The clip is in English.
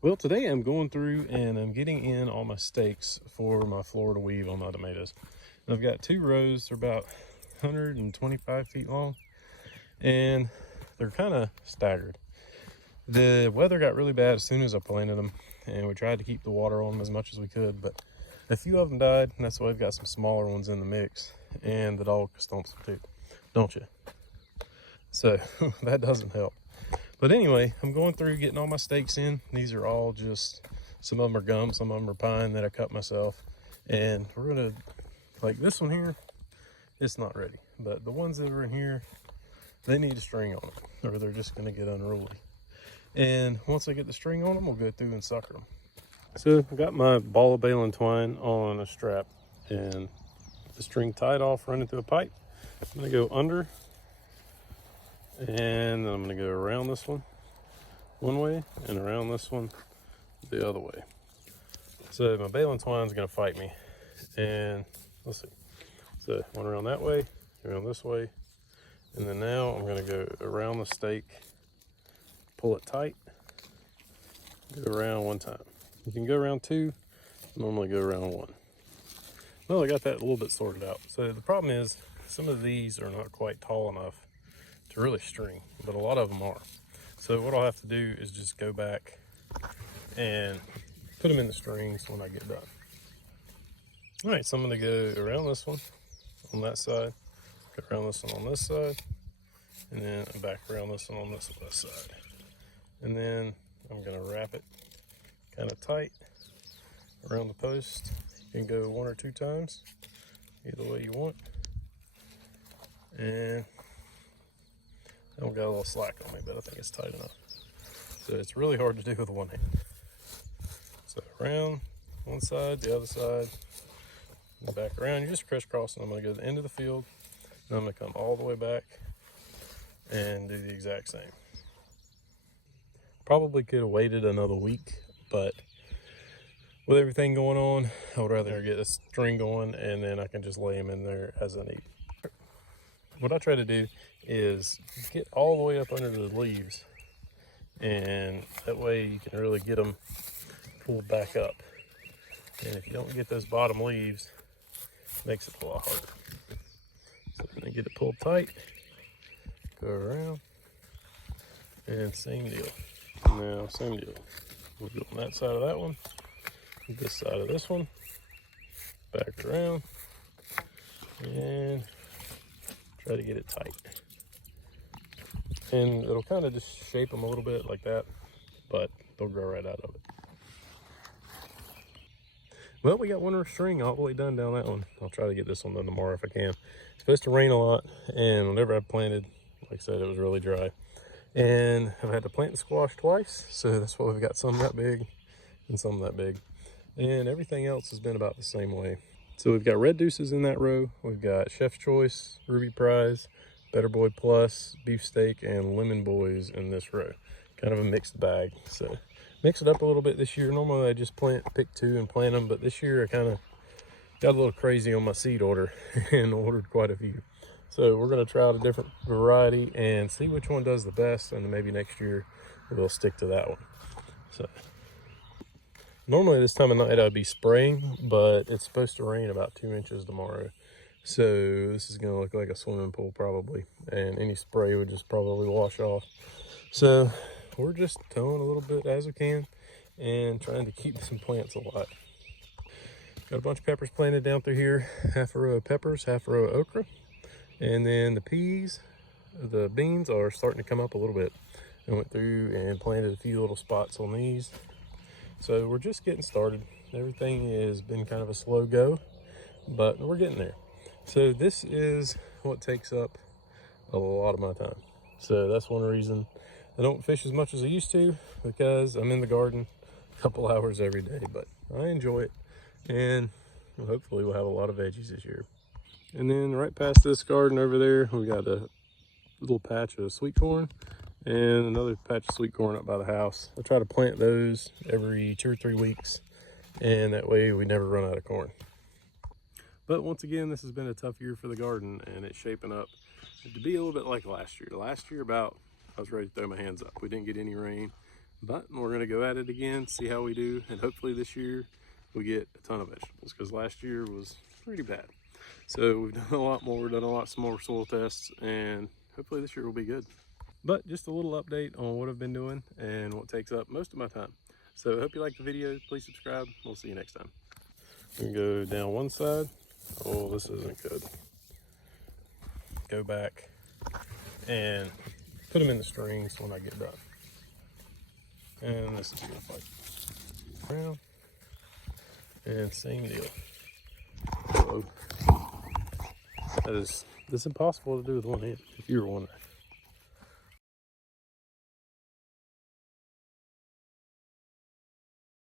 Well, today I'm going through and I'm getting in all my stakes for my Florida weave on my tomatoes. And I've got 2 rows, they're about 125 feet long, and they're kind of staggered. The weather got really bad as soon as I planted them, and we tried to keep the water on them as much as we could, but a few of them died, and that's why we've got some smaller ones in the mix, and the dog stomps them too, don't you? So that doesn't help. But anyway, I'm going through getting all my stakes in. These are all just, some of them are gum, some of them are pine that I cut myself. And we're gonna, like this one here, it's not ready. But the ones that are in here, they need a string on them, or they're just gonna get unruly. And once I get the string on them, we'll go through and sucker them. So I've got my ball of baling twine on a strap and the string tied off, running through a pipe. I'm gonna go under, and then I'm going to go around this one way and around this one the other way. So my baling twine is going to fight me, and let's see. So one around that way, around this way, and then now I'm going to go around the stake, pull it tight, go around 1 time. You can go around 2, normally go around 1. Well, I got that a little bit sorted out. So the problem is some of these are not quite tall enough to really string, but a lot of them are. So what I'll have to do is just go back and put them in the strings when I get done. All right, so I'm gonna go around this one on that side, go around this one on this side, and then back around this one on this side. And then I'm gonna wrap it kind of tight around the post. You can go 1 or 2 times, either way you want. And I don't got a little slack on me, but I think it's tight enough. So it's really hard to do with one hand. So around one side, the other side, and back around. You're just crisscrossing. I'm gonna go to the end of the field, and I'm gonna come all the way back and do the exact same. Probably could have waited another week, but with everything going on, I would rather get a string going and then I can just lay them in there as I need. What I try to do is get all the way up under the leaves, and that way you can really get them pulled back up. And if you don't get those bottom leaves, it makes it a lot harder. So I'm gonna get it pulled tight, go around, and same deal. Now, same deal. We'll go on that side of that one, this side of this one, back around, and try to get it tight. And it'll kind of just shape them a little bit like that, but they'll grow right out of it. Well, we got 1 string all the way done down that one. I'll try to get this one done tomorrow if I can. It's supposed to rain a lot, and whenever I planted, like I said, it was really dry. And I've had to plant the squash twice, so that's why we've got some that big and some that big. And everything else has been about the same way. So we've got red deuces in that row. We've got Chef's Choice, Ruby Prize, Better Boy Plus, Beefsteak, and Lemon Boys in this row. Kind of a mixed bag. So mix it up a little bit this year. Normally I just pick 2 and plant them, but this year I kind of got a little crazy on my seed order and ordered quite a few. So we're going to try out a different variety and see which one does the best, and then maybe next year we'll stick to that one. So normally this time of night I'd be spraying, but it's supposed to rain about 2 inches tomorrow. So this is going to look like a swimming pool probably, and any spray would just probably wash off. So we're just towing a little bit as we can and trying to keep some plants alive. Got a bunch of peppers planted down through here, half a row of peppers, half a row of okra. And then the peas, the beans are starting to come up a little bit. I went through and planted a few little spots on these. So we're just getting started. Everything has been kind of a slow go, but we're getting there. So this is what takes up a lot of my time. So that's one reason I don't fish as much as I used to, because I'm in the garden a couple hours every day, but I enjoy it. And hopefully we'll have a lot of veggies this year. And then right past this garden over there, we got a little patch of sweet corn and another patch of sweet corn up by the house. I try to plant those every 2 or 3 weeks, and that way we never run out of corn. But once again, this has been a tough year for the garden, and it's shaping up to be a little bit like last year. Last year, I was ready to throw my hands up. We didn't get any rain. But we're going to go at it again, see how we do, and hopefully this year we get a ton of vegetables, because last year was pretty bad. So we've done a lot more, we've done a lot more soil tests, and hopefully this year will be good. But just a little update on what I've been doing and what takes up most of my time. So I hope you liked the video. Please subscribe. We'll see you next time. We go down one side. Oh, this isn't good. Go back and put them in the strings when I get done. And this is gonna fight around. And same deal. Hello. That is impossible to do with one hand, if you were wondering.